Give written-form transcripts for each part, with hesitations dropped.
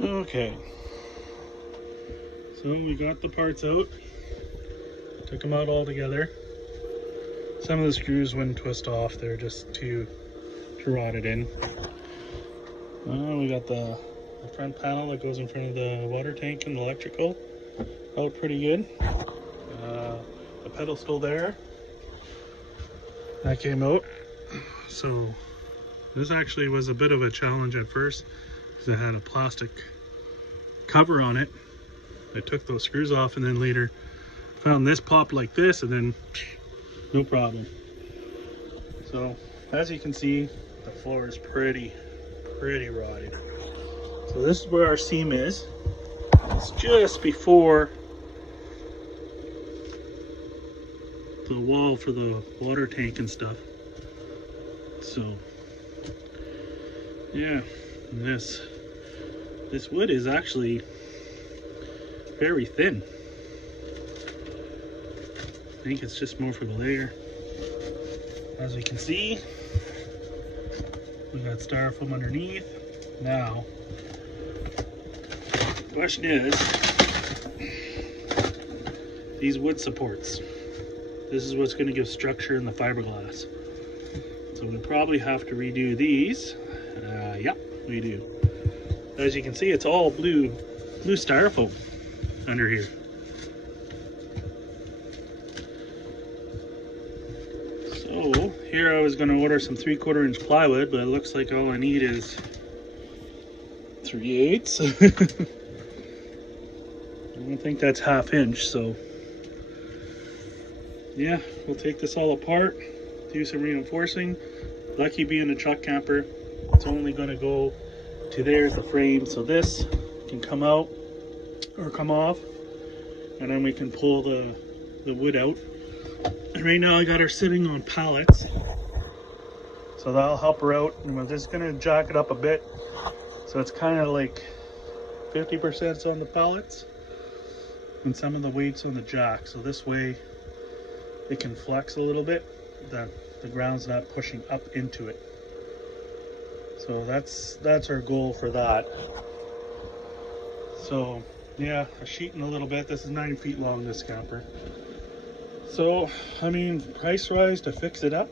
Okay, so we got the parts out, took them out all together. Some of the screws wouldn't twist off, they're just too rotted in. We got the front panel that goes in front of the water tank and the electrical out pretty good. The pedal's still there. That came out. So this actually was a bit of a challenge at first because it had a plastic cover on it. I took those screws off and then later found this popped like this and then no problem. So as you can see, the floor is pretty rotted. So this is where our seam is. It's just before the wall for the water tank and stuff. So yeah, and this wood is actually very thin. I think it's just more for the layer. As you can see, we got styrofoam underneath. Now, the question is, these wood supports. This is what's going to give structure in the fiberglass. So we probably have to redo these. Yeah, we do. As you can see, it's all blue styrofoam under here. So here I was going to order some 3/4 inch plywood, but it looks like all I need is 3/8. I don't think that's 1/2 inch, so yeah, we'll take this all apart, do some reinforcing. Lucky being a truck camper, it's only going to go to there's the frame, so this can come out or come off, and then we can pull the wood out. And right now I got her sitting on pallets, so that'll help her out. And we're just going to jack it up a bit, so it's kind of like 50% on the pallets and some of the weight's on the jack, so this way it can flex a little bit, that the ground's not pushing up into it. So that's our goal for that. So yeah, a sheeting a little bit. This is 9 feet long, this camper. So I mean, price wise to fix it up,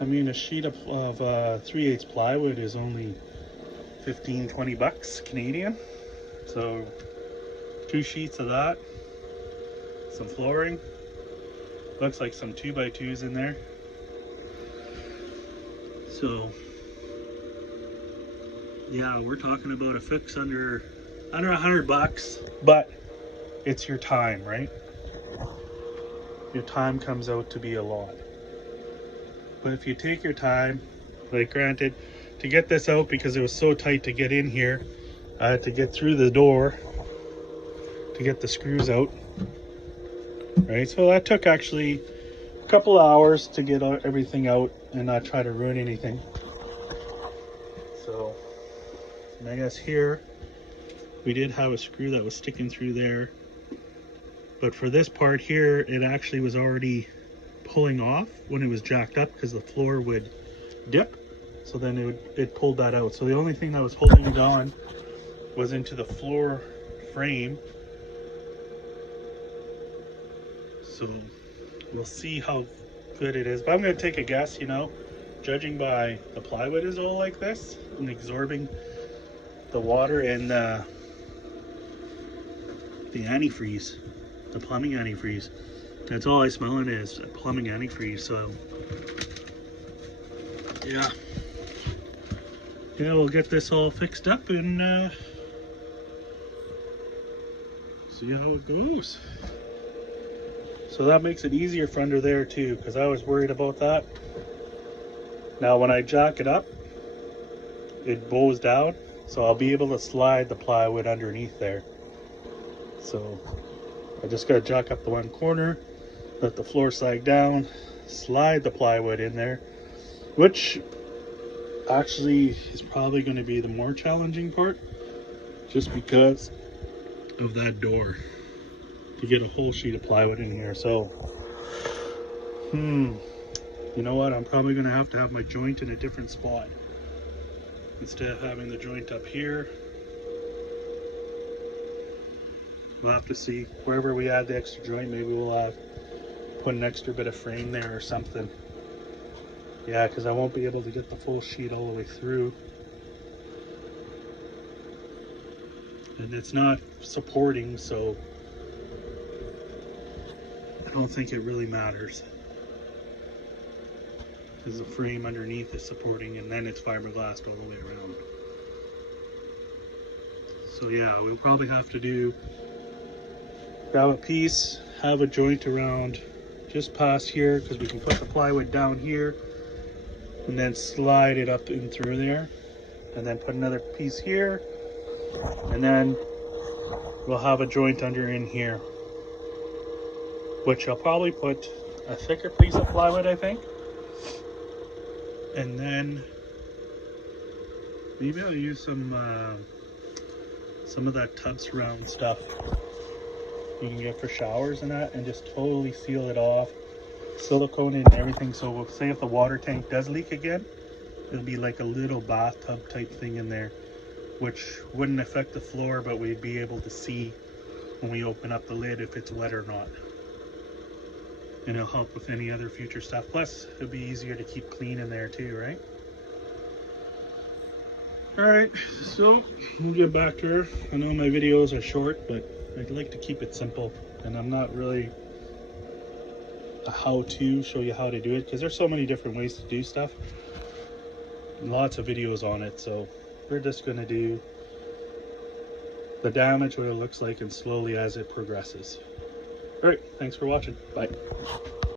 I mean a sheet of 3/8 plywood is only 15-20 bucks Canadian. So 2 sheets of that, some flooring, looks like some 2x2s in there. So yeah, we're talking about a fix under 100 bucks, but it's your time, right? Your time comes out to be a lot. But if you take your time, like granted, to get this out, because it was so tight to get in here, I had to get through the door to get the screws out, right? So that took actually a couple hours to get everything out and not try to ruin anything. So I guess here we did have a screw that was sticking through there, but for this part here, it actually was already pulling off when it was jacked up because the floor would dip. So then it pulled that out. So the only thing that was holding it on was into the floor frame. So we'll see how good it is. But I'm going to take a guess, you know, judging by the plywood is all like this and absorbing the water and the antifreeze, the plumbing antifreeze. That's all I smell it is, plumbing antifreeze. So yeah, we'll get this all fixed up and see how it goes. So that makes it easier for under there too, because I was worried about that. Now when I jack it up, it bows down, so I'll be able to slide the plywood underneath there. So I just got to jack up the one corner, let the floor sag down, slide the plywood in there, which actually is probably going to be the more challenging part, just because of that door, to get a whole sheet of plywood in here. So you know what, I'm probably going to have my joint in a different spot. Instead of having the joint up here, We'll have to see. Wherever we add the extra joint, maybe we'll put an extra bit of frame there or something. Yeah, because I won't be able to get the full sheet all the way through. And it's not supporting, so I don't think it really matters. Because the frame underneath is supporting, and then it's fiberglass all the way around. So yeah, we'll probably have to grab a piece, have a joint around just past here, because we can put the plywood down here and then slide it up in through there, and then put another piece here, and then we'll have a joint under in here, which I'll probably put a thicker piece of plywood, I think, and then maybe I'll use some of that tub surround stuff you can get for showers and that, and just totally seal it off, silicone it and everything. So we'll say if the water tank does leak again, it'll be like a little bathtub type thing in there, which wouldn't affect the floor, but we'd be able to see when we open up the lid if it's wet or not. And it'll help with any other future stuff. Plus, it'll be easier to keep clean in there too, right? Alright, so we'll get back to her. I know my videos are short, but I'd like to keep it simple. And I'm not really a how-to, show you how to do it, because there's so many different ways to do stuff. Lots of videos on it, so we're just going to do the damage, what it looks like, and slowly as it progresses. Alright, thanks for watching. Bye.